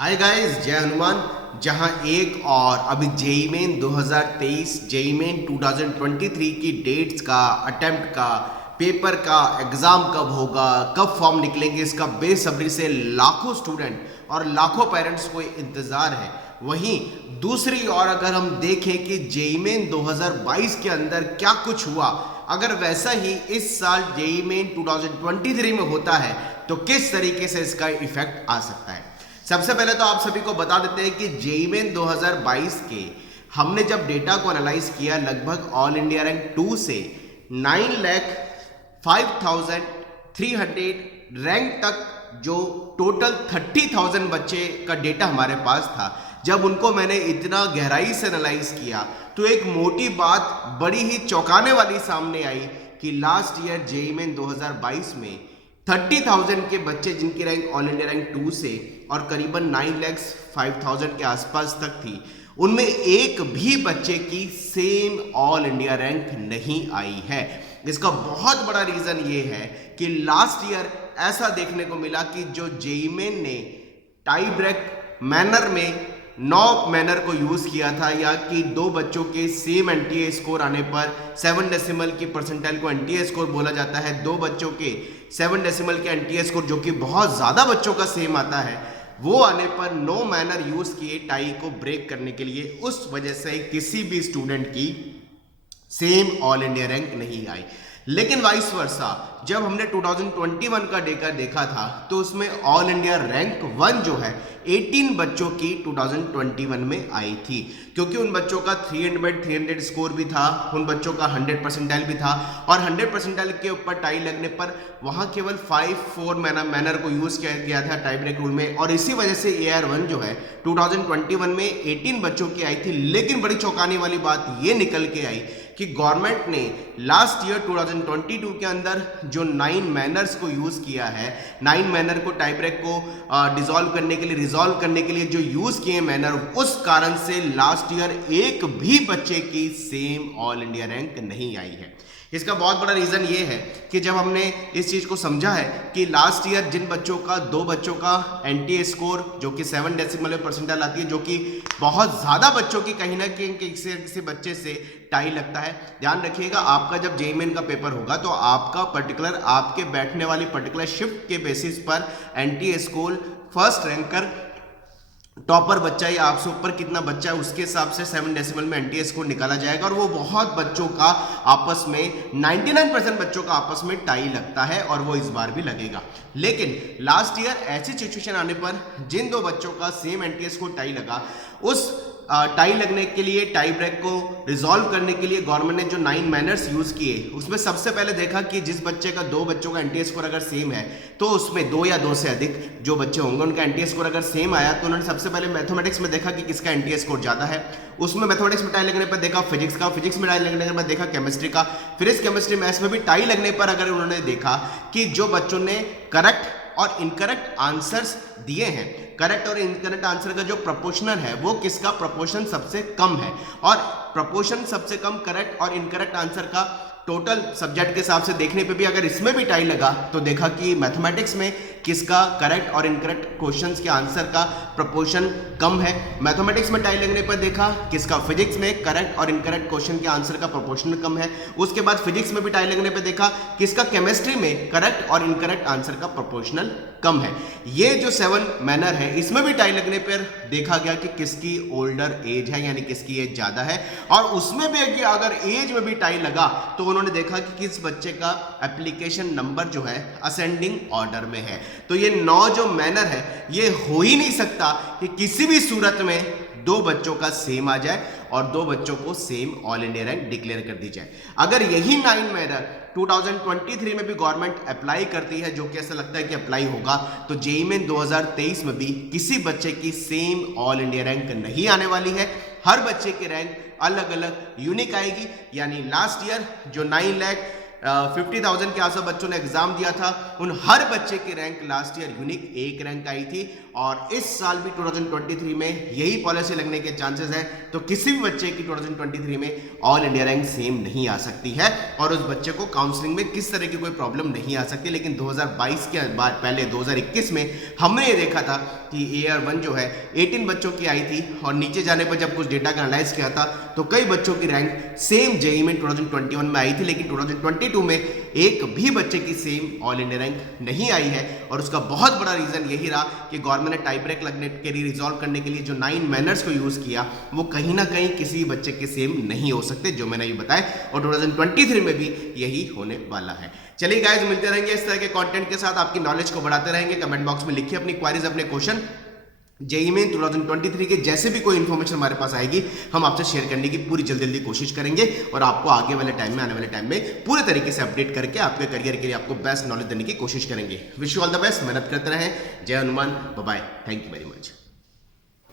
Hi guys, जय हनुमान। जहां एक और अभी जेई मेन 2023 जेई मेन 2023 की डेट्स का, अटेम्प्ट का, पेपर का, एग्जाम कब होगा, कब फॉर्म निकलेंगे, इसका बेसब्री से लाखों स्टूडेंट और लाखों पेरेंट्स को इंतजार है। वहीं दूसरी ओर अगर हम देखें कि जेई मेन 2022 के अंदर क्या कुछ हुआ, अगर वैसा ही इस साल जेई मेन 2023 में होता है तो किस तरीके से इसका इफेक्ट आ सकता है। सबसे पहले तो आप सभी को बता देते हैं कि जेई मेन 2022 के हमने जब डेटा को एनालाइज किया, लगभग ऑल इंडिया रैंक 2 से 9,05,300 रैंक तक जो टोटल 30,000 बच्चे का डेटा हमारे पास था, जब उनको मैंने इतना गहराई से एनालाइज किया तो एक मोटी बात बड़ी ही चौंकाने वाली सामने आई कि लास्ट ईयर जेई मेन 2022 में 30,000 के बच्चे जिनकी रैंक ऑल इंडिया रैंक 2 से और करीबन 9,05,000 के आसपास तक थी, उनमें एक भी बच्चे की सेम ऑल इंडिया रैंक नहीं आई है। इसका बहुत बड़ा रीजन ये है कि लास्ट ईयर ऐसा देखने को मिला कि जो जेई मेन ने टाई ब्रेक मैनर में 9 मैनर को यूज किया था, या कि दो बच्चों के सेम एनटीए स्कोर आने पर 7 डेसिमल की परसेंटाइल को एनटीए स्कोर बोला जाता है। दो बच्चों के 7 डेसिमल के एनटीए स्कोर जो कि बहुत ज्यादा बच्चों का सेम आता है, वो आने पर 9 मैनर यूज किए टाई को ब्रेक करने के लिए। उस वजह से किसी भी स्टूडेंट की सेम ऑल इंडिया रैंक नहीं आई। लेकिन वाइस वर्सा जब हमने 2021 का डेटा देखा था तो उसमें ऑल इंडिया रैंक 1 जो है 18 बच्चों की 2021 में आई थी, क्योंकि उन बच्चों का 300/300 स्कोर भी था, उन बच्चों का 100 परसेंटाइल भी था, और 100 परसेंटाइल के ऊपर टाई लगने पर वहां केवल 5-4 मैनर को यूज किया गया था टाई ब्रेक रूल में, और इसी वजह से AR1 जो है 2021 में 18 बच्चों की आई थी। लेकिन बड़ी चौंकाने वाली बात ये निकल के आई कि गवर्नमेंट ने लास्ट ईयर 2022 के अंदर जो 9 मैनर्स को यूज किया है, 9 मैनर को टाई ब्रेक को डिसॉल्व करने के लिए, रिजॉल्व करने के लिए जो यूज किए मैनर, उस कारण से लास्ट ईयर एक भी बच्चे की सेम ऑल इंडिया रैंक नहीं आई है। इसका बहुत बड़ा रीजन ये है कि जब हमने इस चीज को समझा है कि लास्ट ईयर जिन बच्चों का, दो बच्चों का एनटीए स्कोर जो कि 7 डेसिमल में परसेंटाइल आती है, जो कि बहुत ज्यादा बच्चों की कहीं ना कहीं किसी बच्चे से टाई लगता है। ध्यान रखिएगा, आपका जब जेईई मेन का पेपर होगा तो आपका पर्टिकुलर, आपके बैठने वाली पर्टिकुलर शिफ्ट के बेसिस पर NTA score, first ranker, topper बच्चा या आपसे ऊपर कितना बच्चा है उसके हिसाब से 7 डेसिमल में एनटीए स्कोर निकाला जाएगा, और वो बहुत बच्चों का आपस में 99% बच्चों का आपस में टाई लगता है, और वो इस बार भी लगेगा। लेकिन लास्ट ईयर ऐसी सिचुएशन आने पर जिन दो बच्चों का सेम एनटीए स्कोर टाई लगा, उस टाई लगने के लिए, टाई ब्रेक को रिजॉल्व करने के लिए गवर्नमेंट ने जो 9 मैनर्स यूज किए, उसमें सबसे पहले देखा कि जिस बच्चे का, दो बच्चों का एनटीए स्कोर अगर सेम है तो उसमें 2 या 2 से अधिक जो बच्चे होंगे उनका एनटीए स्कोर अगर सेम आया तो उन्होंने सबसे पहले मैथमेटिक्स में देखा कि किसका एनटीए स्कोर ज्यादा है। उसमें मैथमेटिक्स में टाई लगने पर देखा फिजिक्स का, फिजिक्स में टाई लगने पर देखा केमिस्ट्री का, फिर इस केमिस्ट्री मैथ्स में भी टाई लगने पर अगर उन्होंने देखा कि जो बच्चों ने करेक्ट और इनकरेक्ट आंसर्स दिए हैं, करेक्ट और इनकरेक्ट आंसर का जो प्रोपोर्शनल है वो किसका प्रोपोर्शन सबसे कम है, और प्रोपोर्शन सबसे कम करेक्ट और इनकरेक्ट आंसर का टोटल सब्जेक्ट के हिसाब से देखने पे भी अगर इसमें भी टाई लगा तो देखा कि मैथमेटिक्स में किसका करेक्ट और इनकरेक्ट क्वेश्चंस के आंसर का प्रोपोर्शन कम है। मैथमेटिक्स में टाई लगने पर देखा किसका फिजिक्स में करेक्ट और इनकरेक्ट क्वेश्चन के आंसर का प्रोपोर्शन कम है। उसके बाद फिजिक्स में भी टाई लगने पर देखा किसका केमिस्ट्री में करेक्ट और इनकरेक्ट आंसर का प्रोपोर्शनल कम है। ये जो 7 मैनर है इसमें भी टाई लगने पर देखा गया कि किसकी ओल्डर एज है, यानी किसकी एज ज्यादा है, और उसमें भी अगर एज में भी टाई लगा तो उन्होंने देखा कि किस बच्चे का एप्लीकेशन नंबर जो है असेंडिंग ऑर्डर में है। तो ये 9 जो मैनर है, ये हो ही नहीं सकता कि किसी भी सूरत में दो बच्चों का सेम आ जाए और दो बच्चों को same all India rank declare कर दी जाए। अगर यही 9 मैनर 2023 में भी गवर्नमेंट अप्लाई करती है, जो कि ऐसा लगता है कि अप्लाई होगा, तो जेईई मेन 2023 में भी किसी बच्चे की सेम ऑल इंडिया रैंक नहीं आने वाली है। हर बच्चे की रैंक अलग अलग यूनिक आएगी। यानी लास्ट ईयर जो 9,50,000 के आसपास बच्चों ने एग्जाम दिया था, उन हर बच्चे की rank last year unique 1 rank आई थी और इस साल भी 2023 में यही पॉलिसी लगने के चांसेस है। तो किसी भी बच्चे की 2023 में ऑल इंडिया रैंक सेम नहीं आ सकती है और उस बच्चे को काउंसलिंग में किस तरह की कोई प्रॉब्लम नहीं आ सकती। लेकिन 2022 के बाद पहले 2021 में हमने ये देखा था कि AR1 जो है 18 बच्चों की आई थी और नीचे जाने पर जब कुछ डेटा का एनालाइज किया था तो कई बच्चों की रैंक सेम जेईई में 2021 में आई थी, लेकिन 2022 में एक भी बच्चे की सेम ऑल इंडिया रैंक नहीं आई है। और उसका बहुत बड़ा रीजन यही रहा कि गवर्नमेंट ने टाई ब्रेक लगने के लिए रिजॉल्व करने के लिए जो 9 मैनर्स को यूज किया वो कहीं ना कहीं किसी बच्चे के सेम नहीं हो सकते, जो मैंने ये बताया। और 2023 में भी यही होने वाला है। चलिए गाइस, मिलते रहेंगे इस तरह के कंटेंट के साथ, आपकी नॉलेज को बढ़ाते रहेंगे। कमेंट बॉक्स में लिखिए अपनी क्वारीज, अपने क्वेश्चन। जेईई में 2023 के जैसे भी कोई इन्फॉर्मेशन हमारे पास आएगी हम आपसे शेयर करने की पूरी जल्दी कोशिश करेंगे और आपको आगे वाले टाइम में, आने वाले टाइम में पूरे तरीके से अपडेट करके आपके करियर के लिए आपको बेस्ट नॉलेज देने की कोशिश करेंगे। Wish you all the best, मेहनत करते रहें। जय Hanuman, bye bye, thank you very much.